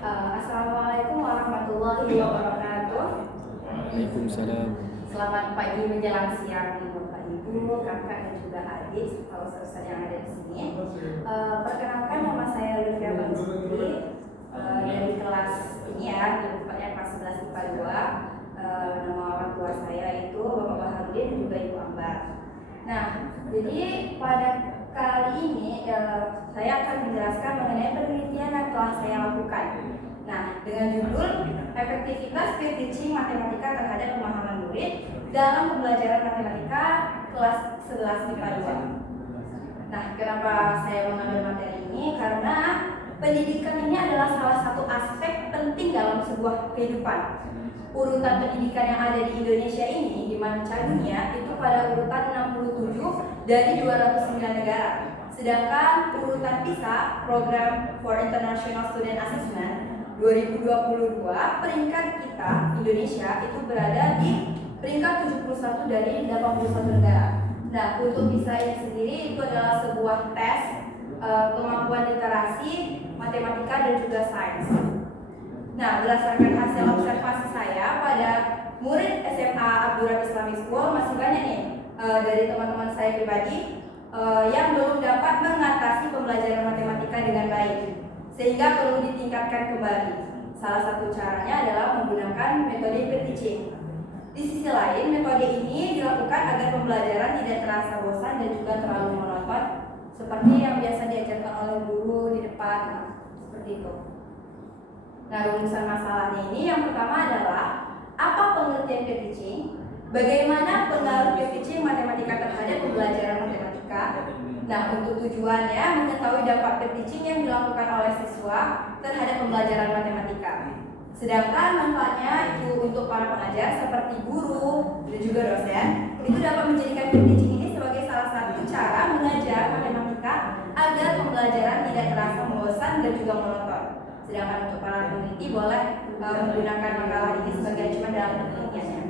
Assalamualaikum warahmatullahi wabarakatuh. Waalaikumsalam. Selamat pagi menjelang siang Bapak Ibu, kakak dan juga adik, kalau ustaz yang ada di sini. Perkenalkan, nama saya Lutfia Putri dari kelas ini ya, tepatnya kelas 11 IPA 2. Nama orang tua saya itu Bapak Baharudin dan juga Ibu Ambar. Nah, jadi pada kali ini saya akan menjelaskan mengenai penelitian yang telah saya lakukan. Nah, dengan judul efektivitas peer teaching matematika terhadap pemahaman murid dalam pembelajaran matematika kelas 11 IPA 2. Nah, kenapa saya mengambil materi ini? Karena pendidikan ini adalah salah satu aspek penting dalam sebuah kehidupan. Urutan pendidikan yang ada di Indonesia ini di manca dunia itu pada urutan 67 dari 209 negara. Sedangkan urutan PISA, Program for International Student Assessment 2022, peringkat kita Indonesia itu berada di peringkat 71 dari 81 negara. Nah, untuk PISA ini sendiri itu adalah sebuah tes kemampuan literasi, matematika dan juga sains. Nah, berdasarkan hasil observasi saya pada murid SMA Abdurrahman Islamic School, masih banyak nih dari teman-teman saya pribadi yang belum dapat mengatasi pembelajaran matematika dengan baik, sehingga perlu ditingkatkan kembali. Salah satu caranya adalah menggunakan metode peer teaching. Di sisi lain, metode ini dilakukan agar pembelajaran tidak terasa bosan dan juga terlalu monoton, seperti yang biasa diajarkan oleh guru di depan. Nah, seperti itu. Nah, rumusan masalahnya ini yang pertama adalah apa pengertian peer teaching, bagaimana pengaruh peer teaching matematika terhadap pembelajaran matematika. Nah, untuk tujuannya mengetahui dampak peer teaching yang dilakukan oleh siswa terhadap pembelajaran matematika. Sedangkan manfaatnya itu untuk para pengajar seperti guru dan juga dosen, itu dapat menjadikan peer teaching ini sebagai salah satu cara mengajar matematika agar pembelajaran tidak terasa membosan dan juga monoton. Sedangkan untuk para peneliti boleh menggunakan makalah ini sebagai acuan dalam penelitiannya.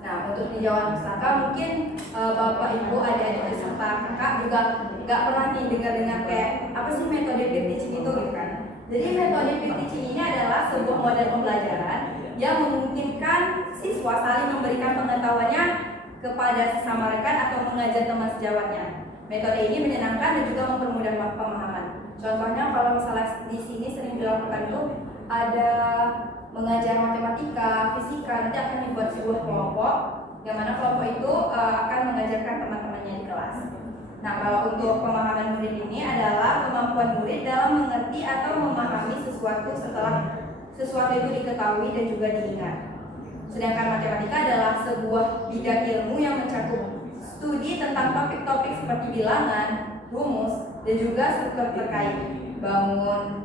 Nah, untuk tinjauan pustaka mungkin Bapak Ibu adik-adik serta kakak juga nggak pernah nih dengar kayak apa sih metode peer teaching itu gitu kan. Jadi metode peer teaching ini adalah sebuah model pembelajaran yang memungkinkan siswa saling memberikan pengetahuannya kepada sesama rekan atau mengajar teman sejawatnya. Metode ini menyenangkan dan juga mempermudah pemahaman. Contohnya kalau misalnya di sini sering dilakukan tuh ada mengajar matematika, fisika, nanti akan dibuat sebuah kelompok, yang mana kelompok itu akan mengajarkan teman-temannya di kelas. Nah, kalau untuk pemahaman murid ini adalah kemampuan murid dalam mengerti atau memahami sesuatu setelah sesuatu itu diketahui dan juga diingat. Sedangkan matematika adalah sebuah bidang ilmu yang mencakup studi tentang topik-topik seperti bilangan, rumus, dan juga struktur terkait, bangun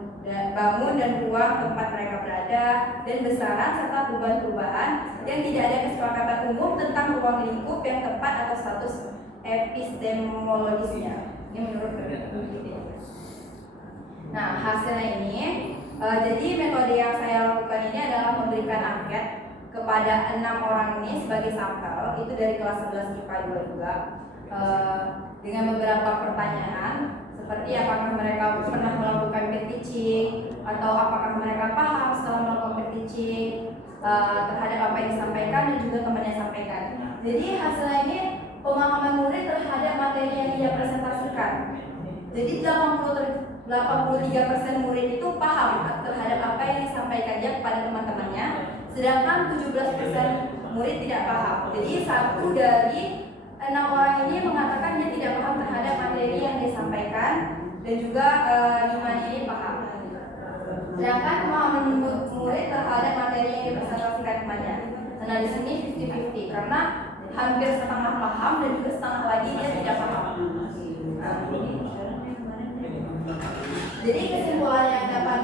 dan ruang tempat mereka berada, dan besaran serta perubahan-perubahan yang tidak ada kesepakatan umum tentang ruang lingkup yang tepat atau status epistemologisnya. Ini menurut Wikipedia. Nah, hasilnya ini, jadi metode yang saya lakukan ini adalah memberikan angket kepada 6 orang ini sebagai sampel, itu dari kelas 11 IPA 2 juga, dengan beberapa pertanyaan seperti apakah mereka pernah melakukan peer teaching atau apakah mereka paham setelah melakukan peer teaching terhadap apa yang disampaikan dan juga temannya sampaikan. Jadi hasilnya ini pemahaman murid terhadap materi yang dia presentasikan. Jadi 83% murid itu paham terhadap apa yang disampaikan dia kepada teman-temannya, sedangkan 17% murid tidak paham. Jadi 1 dari 6 orang ini mengatakan dia tidak paham terhadap materi yang disampaikan dan juga 5 ini paham. Sedangkan pemahaman murid terhadap materi yang dipresentasikan kepadanya. Nah, di sini 50-50 karena hampir setengah paham dan juga setengah lagi dia tidak paham. Jadi kesimpulan yang dapat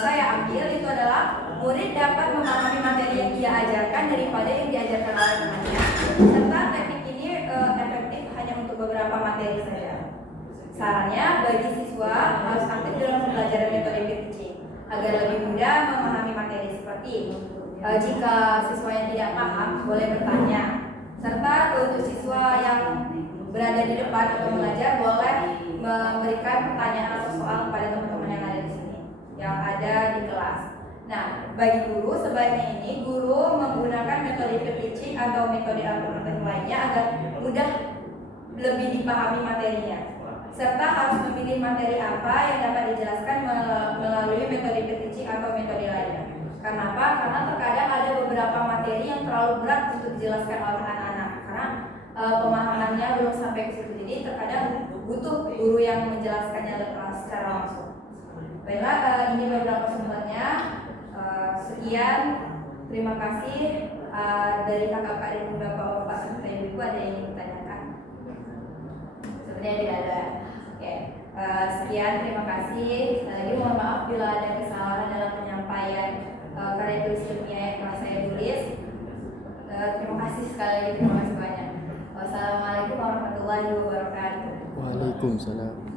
saya ambil itu adalah murid dapat memahami materi yang dia ajarkan daripada yang diajarkan oleh temannya, serta teknik ini efektif hanya untuk beberapa materi saja. Sarannya bagi siswa harus aktif dalam pembelajaran metode peer teaching agar lebih mudah memahami materi seperti jika siswa yang tidak paham boleh bertanya, serta untuk siswa yang berada di depan atau mengajar boleh memberikan pertanyaan atau soal kepada teman-teman yang ada di sini, yang ada di kelas. Nah, bagi guru sebaiknya ini guru menggunakan metode teaching atau metode alternatif lainnya agar mudah lebih dipahami materinya, serta harus memilih materi apa yang dapat dijelaskan melalui metode teaching atau metode lainnya. Kenapa? Karena terkadang ada beberapa materi yang terlalu berat untuk dijelaskan oleh anak-anak karena pemahamannya belum sampai ke situ. Jadi terkadang butuh guru yang menjelaskannya secara langsung. Baiklah, ini beberapa sumbernya. Sekian, terima kasih. Dari kakak-kakak dan bapak-bapak serta ibu-ibu ada yang ingin ditanyakan? Sebenarnya tidak ada. Oke, sekian, terima kasih. Sekali lagi mohon maaf bila ada kesalahan dalam penyampaian karya tulis ilmiah yang telah saya tulis. Terima kasih sekali lagi, terima kasih banyak. Wassalamualaikum warahmatullahi wabarakatuh. Waalaikumsalam.